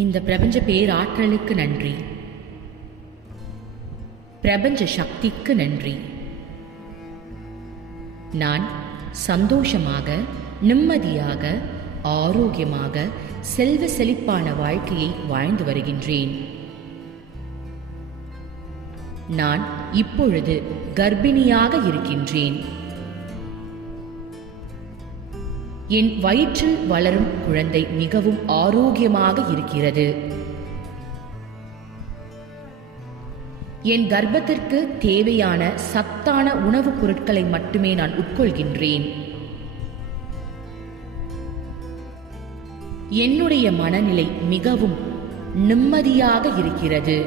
இந்த பிரபஞ்ச பேராற்றலுக்கு நன்றி. பிரபஞ்ச சக்திக்கு நன்றி. நான் சந்தோஷமாக நிம்மதியாக ஆரோக்கியமாக செல்வ செழிப்பான வாழ்க்கையை வாழ்ந்து வருகின்றேன். நான் இப்பொழுது கர்ப்பிணியாக இருக்கின்றேன். என் வயிற்றில் வளரும் குழந்தை மிகவும் ஆரோக்கியமாக இருக்கிறது. என் கர்ப்பத்திற்கு தேவையான சத்தான உணவுப் பொருட்களை மட்டுமே நான் உட்கொள்கின்றேன். என்னுடைய மனநிலை மிகவும் நிம்மதியாக இருக்கிறது.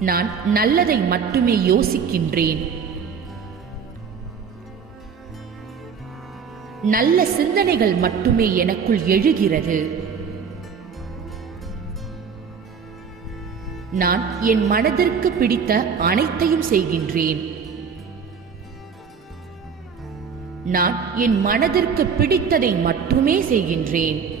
நான் நல்லதை மட்டுமே யோசிக்கின்றேன். நல்ல சிந்தனைகள் மட்டுமே எனக்குள் எழுகிறது. நான் என் மனதிற்கு பிடித்த அனைத்தையும் செய்கின்றேன். நான் என் மனதிற்கு பிடித்ததை மட்டுமே செய்கின்றேன்.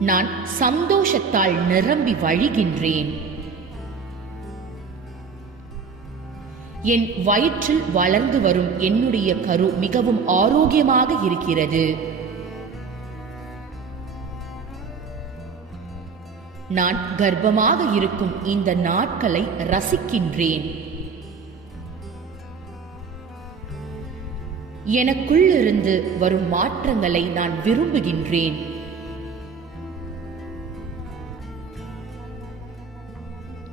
நான் சந்தோஷத்தால் நிரம்பி வழிகின்றேன். என் வயிற்றில் வளர்ந்து வரும் என்னுடைய கரு மிகவும் ஆரோக்கியமாக இருக்கிறது. நான் கர்ப்பமாக இருக்கும் இந்த நாட்களை ரசிக்கின்றேன். எனக்குள்ளிருந்து வரும் மாற்றங்களை நான் விரும்புகின்றேன்.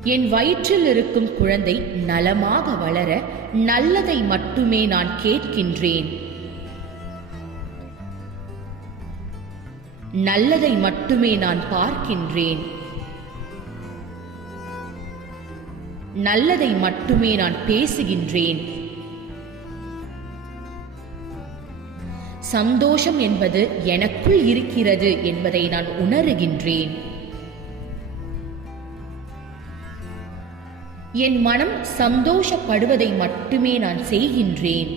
என் வயிற்றில் இருக்கும் குழந்தை நலமாக வளர நல்லதை மட்டுமே நான் கேட்கின்றேன். நல்லதை மட்டுமே நான் பார்க்கின்றேன். நல்லதை மட்டுமே நான் பேசுகின்றேன். சந்தோஷம் என்பது எனக்குள் இருக்கிறது என்பதை நான் உணருகின்றேன். என் மனம் சந்தோஷப்படுவதை மட்டுமே நான் செய்கின்றேன்.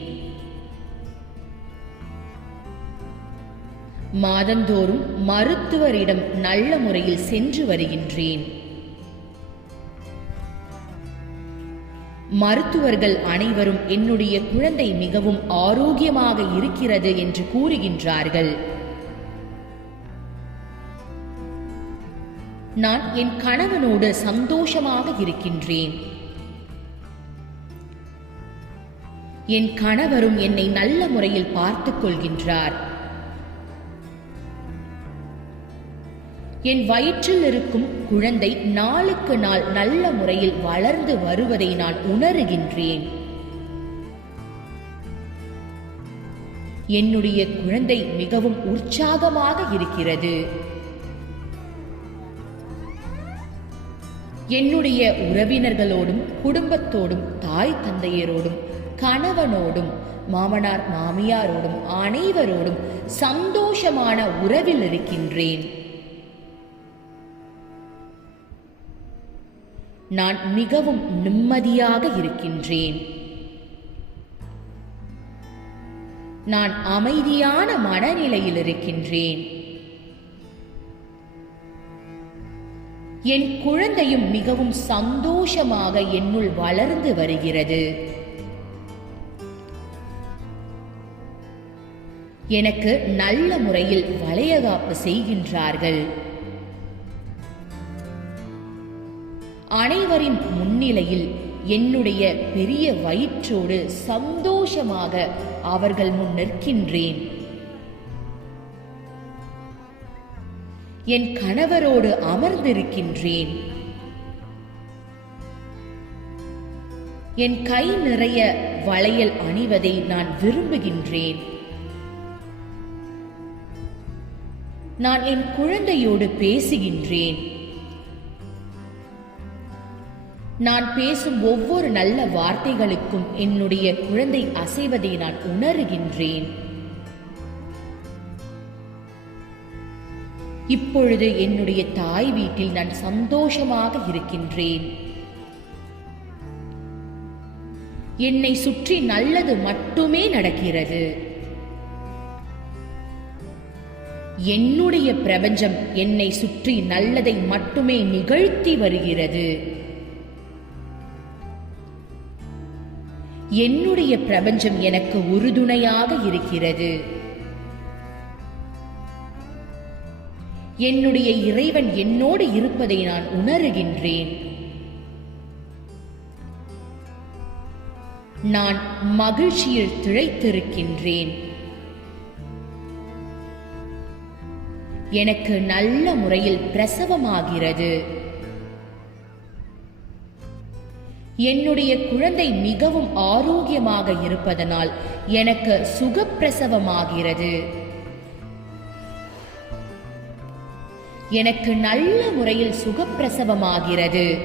மாதந்தோறும் மருத்துவரிடம் நல்ல முறையில் சென்று வருகின்றேன். மருத்துவர்கள் அனைவரும் என்னுடைய குழந்தை மிகவும் ஆரோக்கியமாக இருக்கிறது என்று கூறுகின்றார்கள். நான் என் கணவனோடு சந்தோஷமாக இருக்கின்றேன். என் கணவரும் என்னை நல்ல முறையில் பார்த்துக் கொள்கின்றார். என் வயிற்றில் இருக்கும் குழந்தை நாளுக்கு நாள் நல்ல முறையில் வளர்ந்து வருவதை நான் உணருகின்றேன். என்னுடைய குழந்தை மிகவும் உற்சாகமாக இருக்கிறது. என்னுடைய உறவினர்களோடும் குடும்பத்தோடும் தாய் தந்தையரோடும் கணவனோடும் மாமனார் மாமியாரோடும் அனைவரோடும் சந்தோஷமான உறவில் இருக்கின்றேன். நான் மிகவும் நிம்மதியாக இருக்கின்றேன். நான் அமைதியான மனநிலையில் இருக்கின்றேன். என் குழந்தையும் மிகவும் சந்தோஷமாக என்னுள் வளர்ந்து வருகிறது. எனக்கு நல்ல முறையில் வளையகாப்பு செய்கின்றார்கள். அனைவரின் முன்னிலையில் என்னுடைய பெரிய வயிற்றோடு சந்தோஷமாக அவர்கள் முன் நிற்கின்றேன். என் கணவரோடு அமர்ந்திருக்கின்றேன். என் கை நிறைய வளையல் அணிவதை நான் விரும்புகின்றேன். நான் என் குழந்தையோடு பேசுகின்றேன். நான் பேசும் ஒவ்வொரு நல்ல வார்த்தைகளுக்கும் என்னுடைய குழந்தை அசைவதை நான் உணர்கின்றேன். இப்பொழுது என்னுடைய தாய் வீட்டில் நான் சந்தோஷமாக இருக்கின்றேன். என்னை சுற்றி நல்லது மட்டுமே நடக்கிறது. என்னுடைய பிரபஞ்சம் என்னை சுற்றி நல்லதை மட்டுமே நிகழ்த்தி வருகிறது. என்னுடைய பிரபஞ்சம் எனக்கு உறுதுணையாக இருக்கிறது. என்னுடைய இறைவன் என்னோடு இருப்பதை நான் உணருகின்றேன். நான் மகிழ்ச்சியில் திளைத்திருக்கின்றேன். எனக்கு நல்ல முறையில் பிரசவமாகிறது. என்னுடைய குழந்தை மிகவும் ஆரோக்கியமாக இருப்பதனால் எனக்கு சுகப்பிரசவமாகிறது. எனக்கு நல்ல முறையில் சுகப்பிரசவமாகிறது.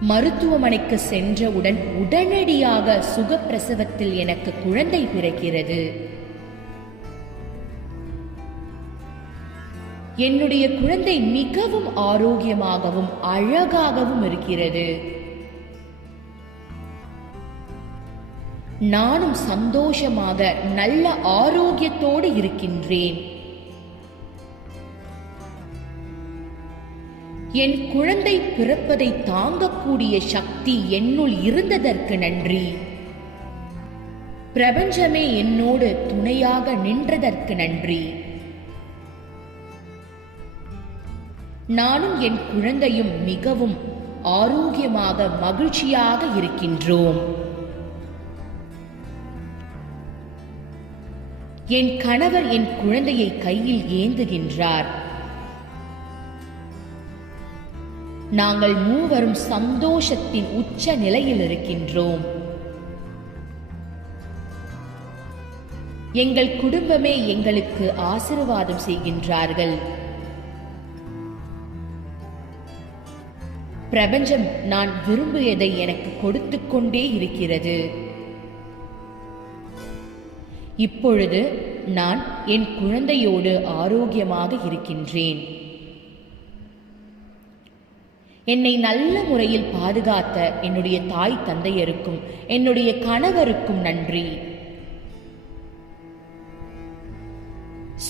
மருத்துவமனைக்கு சென்றவுடன் உடனடியாக சுகப்பிரசவத்தில் எனக்கு குழந்தை பிறக்கிறது. என்னுடைய குழந்தை மிகவும் ஆரோக்கியமாகவும் அழகாகவும் இருக்கிறது. நானும் சந்தோஷமாக நல்ல ஆரோக்கியத்தோடு இருக்கின்றேன். என் குழந்தை பிறப்பதை தாங்கக்கூடிய சக்தி என்னுள் இருந்ததற்கு நன்றி. பிரபஞ்சமே என்னோடு துணையாக நின்றதற்கு நன்றி. நானும் என் குழந்தையும் மிகவும் ஆரோக்கியமாக மகிழ்ச்சியாக இருக்கின்றோம். என் கணவர் என் குழந்தையை கையில் ஏந்துகின்றார். நாங்கள் மூவரும் சந்தோஷத்தின் உச்ச நிலையில் இருக்கின்றோம். எங்கள் குடும்பமே எங்களுக்கு ஆசிர்வாதம் செய்கின்றார்கள். பிரபஞ்சம் நான் விரும்பியதை எனக்கு கொடுத்து கொண்டே இருக்கிறது. இப்பொழுது நான் என் குழந்தையோடு ஆரோக்கியமாக இருக்கின்றேன். என்னை நல்ல முறையில் பாதுகாத்த என்னுடைய தாய் தந்தையருக்கும் என்னுடைய கணவருக்கும் நன்றி.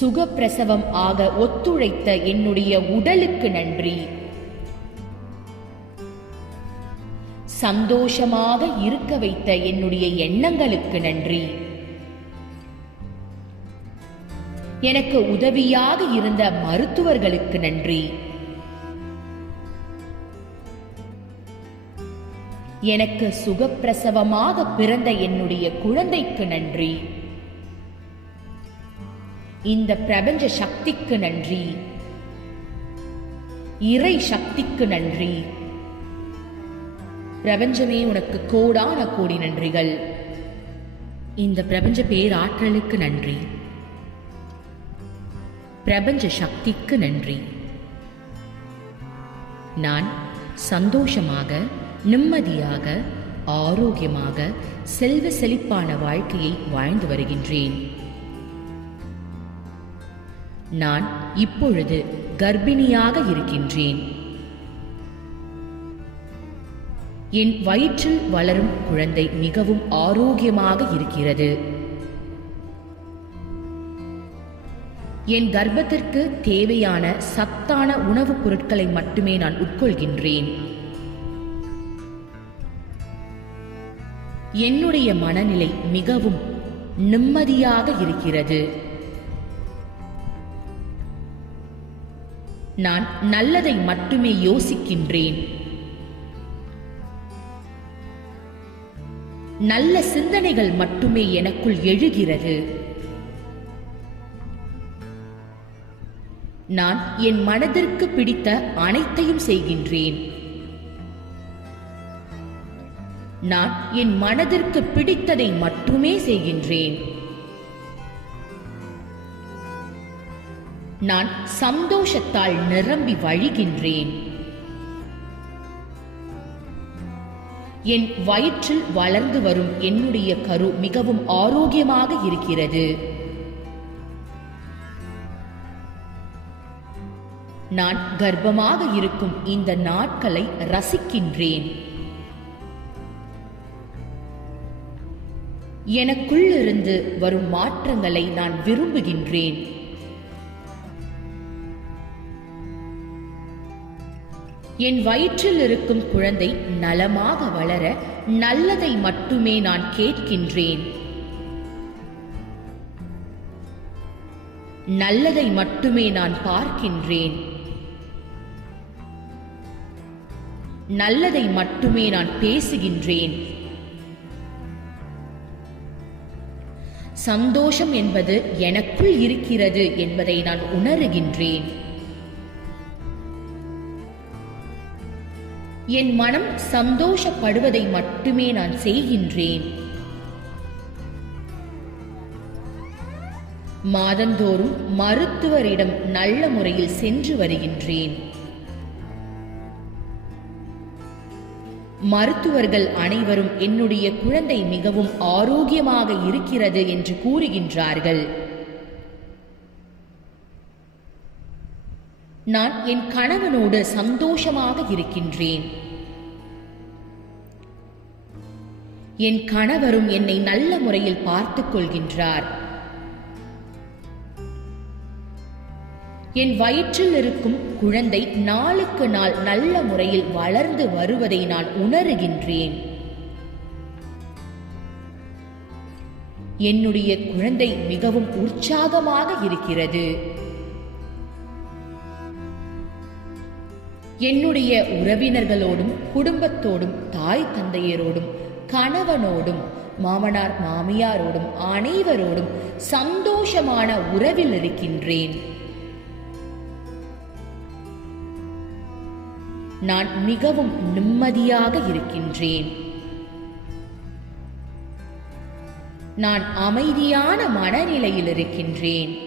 சுகப்பிரசவம் ஆக ஒத்துழைத்த என்னுடைய உடலுக்கு நன்றி. சந்தோஷமாக இருக்க வைத்த என்னுடைய எண்ணங்களுக்கு நன்றி. எனக்கு உதவியாக இருந்த மருத்துவர்களுக்கு நன்றி. எனக்கு சுகப்பிரசவமாக பிறந்த என்னுடைய குழந்தைக்கு நன்றி. இந்த பிரபஞ்ச சக்திக்கு நன்றி. இறை சக்திக்கு நன்றி. பிரபஞ்சமே உனக்கு கோடான கோடி நன்றிகள். இந்த பிரபஞ்ச பேராற்றலுக்கு நன்றி. பிரபஞ்ச சக்திக்கு நன்றி. நான் சந்தோஷமாக நிம்மதியாக ஆரோக்கியமாக செல்வ செழிப்பான வாழ்க்கையை வாழ்ந்து வருகின்றேன். நான் இப்பொழுது கர்ப்பிணியாக இருக்கின்றேன். என் வயிற்றில் வளரும் குழந்தை மிகவும் ஆரோக்கியமாக இருக்கிறது. என் கர்ப்பத்திற்கு தேவையான சத்தான உணவுப் பொருட்களை மட்டுமே நான் உட்கொள்கின்றேன். என்னுடைய மனநிலை மிகவும் நிம்மதியாக இருக்கிறது. நான் நல்லதை மட்டுமே யோசிக்கின்றேன். நல்ல சிந்தனைகள் மட்டுமே எனக்குள் எழுகிறது. நான் என் மனதிற்கு பிடித்த அனைத்தையும் செய்கின்றேன். நான் என் மனதிற்கு பிடித்ததை மட்டுமே செய்கின்றேன். நான் சந்தோஷத்தால் நிரம்பி வழிகின்றேன். என் வயிற்றில் வளர்ந்து வரும் என்னுடைய கரு மிகவும் ஆரோக்கியமாக இருக்கிறது. நான் கர்ப்பமாக இருக்கும் இந்த நாட்களை ரசிக்கின்றேன். எனக்குள்ளிருந்து வரும் மாற்றங்களை நான் விரும்புகின்றேன். என் வயிற்றில் இருக்கும் குழந்தை நலமாக வளர நல்லதை மட்டுமே நான் கேட்கின்றேன். நல்லதை மட்டுமே நான் பார்க்கின்றேன். நல்லதை மட்டுமே நான் பேசுகின்றேன். சந்தோஷம் என்பது எனக்குள் இருக்கிறது என்பதை நான் உணருகின்றேன். என் மனம் சந்தோஷப்படுவதை மட்டுமே நான் செய்கின்றேன். மாதந்தோறும் மருத்துவரிடம் நல்ல முறையில் சென்று வருகின்றேன். மருத்துவர்கள் அனைவரும் என்னுடைய குழந்தை மிகவும் ஆரோக்கியமாக இருக்கிறது என்று கூறுகின்றார்கள். நான் என் கணவனோடு சந்தோஷமாக இருக்கின்றேன். என் கணவரும் என்னை நல்ல முறையில் பார்த்துக் கொள்கின்றார். என் வயிற்றில் இருக்கும் குழந்தை நாளுக்கு நாள் நல்ல முறையில் வளர்ந்து வருவதை நான் உணருகின்றேன். என்னுடைய குழந்தை மிகவும் உற்சாகமாக இருக்கிறது. என்னுடைய உறவினர்களோடும் குடும்பத்தோடும் தாய் தந்தையரோடும் கணவனோடும் மாமனார் மாமியாரோடும் அனைவரோடும் சந்தோஷமான உறவில் இருக்கின்றேன். நான் மிகவும் நிம்மதியாக இருக்கின்றேன். நான் அமைதியான மனநிலையில் இருக்கின்றேன்.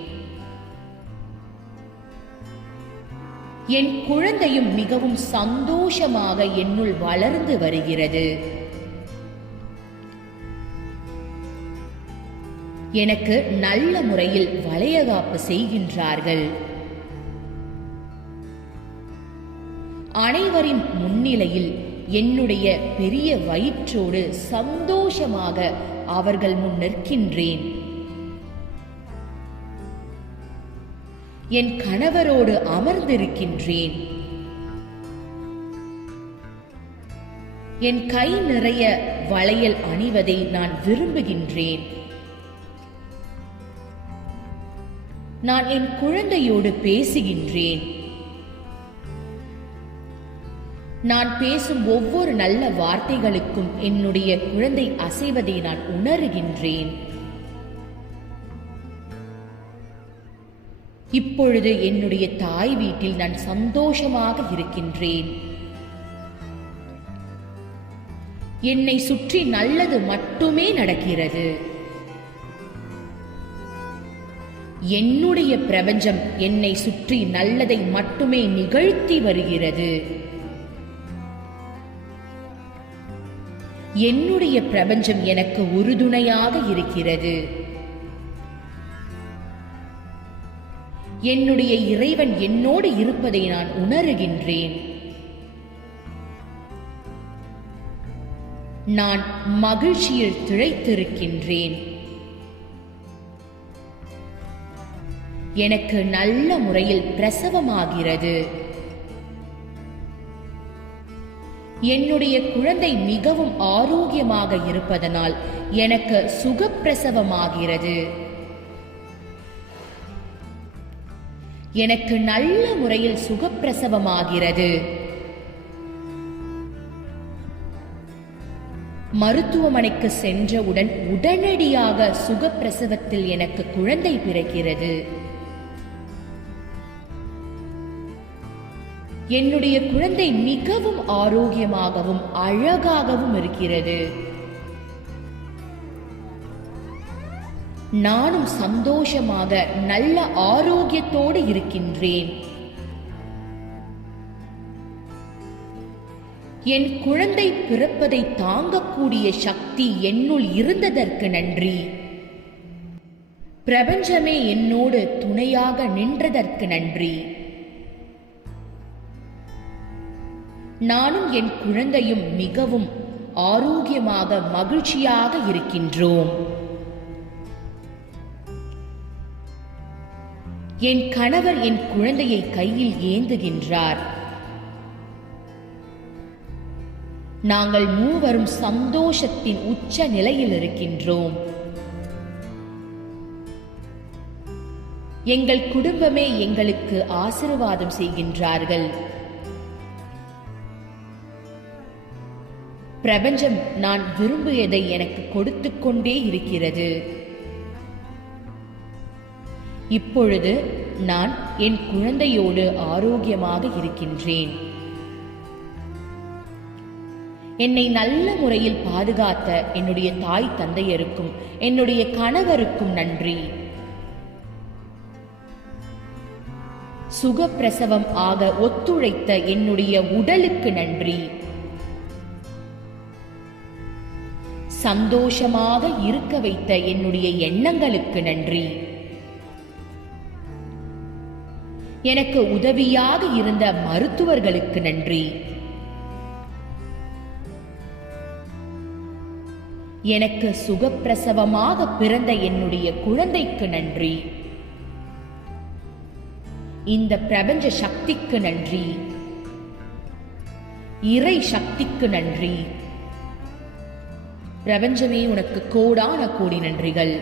என் குழந்தையும் மிகவும் சந்தோஷமாக என்னுள் வளர்ந்து வருகிறது. எனக்கு நல்ல முறையில் வளையகாப்பு செய்கின்றார்கள். அனைவரின் முன்னிலையில் என்னுடைய பெரிய வயிற்றோடு சந்தோஷமாக அவர்கள் முன் நிற்கின்றேன். என் கணவரோடு அமர்ந்திருக்கின்றேன். என் கை நிறைய வளையல் அணிவதை நான் விரும்புகின்றேன். நான் என் குழந்தையோடு பேசுகின்றேன். நான் பேசும் ஒவ்வொரு நல்ல வார்த்தைகளுக்கும் என்னுடைய குழந்தை அசைவதை நான் உணர்கின்றேன். இப்பொழுது என்னுடைய தாய் வீட்டில் நான் சந்தோஷமாக இருக்கின்றேன். என்னை சுற்றி நல்லது மட்டுமே நடக்கிறது. என்னுடைய பிரபஞ்சம் என்னை சுற்றி நல்லதை மட்டுமே நிகழ்த்தி வருகிறது. என்னுடைய பிரபஞ்சம் எனக்கு உறுதுணையாக இருக்கிறது. என்னுடைய இறைவன் என்னோடு இருப்பதை நான் உணருகின்றேன். நான் மகிழ்ச்சியில் திளைத்திருக்கின்றேன். எனக்கு நல்ல முறையில் பிரசவமாகிறது. என்னுடைய குழந்தை மிகவும் ஆரோக்கியமாக இருப்பதனால் எனக்கு சுகப்பிரசவமாகிறது. எனக்கு நல்ல முறையில் சுகப்பிரசவமாகிறது. மருத்துவமனைக்கு சென்றவுடன் உடனடியாக சுகப்பிரசவத்தில் எனக்கு குழந்தை பிறக்கிறது. என்னுடைய குழந்தை மிகவும் ஆரோக்கியமாகவும் அழகாகவும் இருக்கிறது. நானும் சந்தோஷமாக நல்ல ஆரோக்கியத்தோடு இருக்கின்றேன். என் குழந்தை பிறப்பதை தாங்கக்கூடிய சக்தி என்னுள் இருந்ததற்கு நன்றி. பிரபஞ்சமே என்னோடு துணையாக நின்றதற்கு நன்றி. நானும் என் குழந்தையும் மிகவும் ஆரோக்கியமாக மகிழ்ச்சியாக இருக்கின்றோம். என் கணவர் என் குழந்தையை கையில் ஏந்துகின்றார். நாங்கள் மூவரும் சந்தோஷத்தின் உச்ச நிலையில் இருக்கின்றோம். எங்கள் குடும்பமே எங்களுக்கு ஆசிர்வாதம் செய்கின்றார்கள். பிரபஞ்சம் நான் விரும்பியதை எனக்கு கொடுத்து கொண்டே இருக்கிறது. இப்பொழுது நான் என் குழந்தையோடு ஆரோக்கியமாக இருக்கின்றேன். என்னை நல்ல முறையில் பாதுகாத்த என்னுடைய தாய் தந்தையருக்கும் என்னுடைய கணவருக்கும் நன்றி. சுகப்பிரசவம் ஆக ஒத்துழைத்த என்னுடைய உடலுக்கு நன்றி. சந்தோஷமாக இருக்க வைத்த என்னுடைய எண்ணங்களுக்கு நன்றி. எனக்கு உதவியாக இருந்த மருத்துவர்களுக்கு நன்றி. எனக்கு சுகப்பிரசவமாக பிறந்த என்னுடைய குழந்தைக்கு நன்றி. இந்த பிரபஞ்ச சக்திக்கு நன்றி. இறை சக்திக்கு நன்றி. பிரபஞ்சமே உனக்கு கோடான கோடி நன்றிகள்.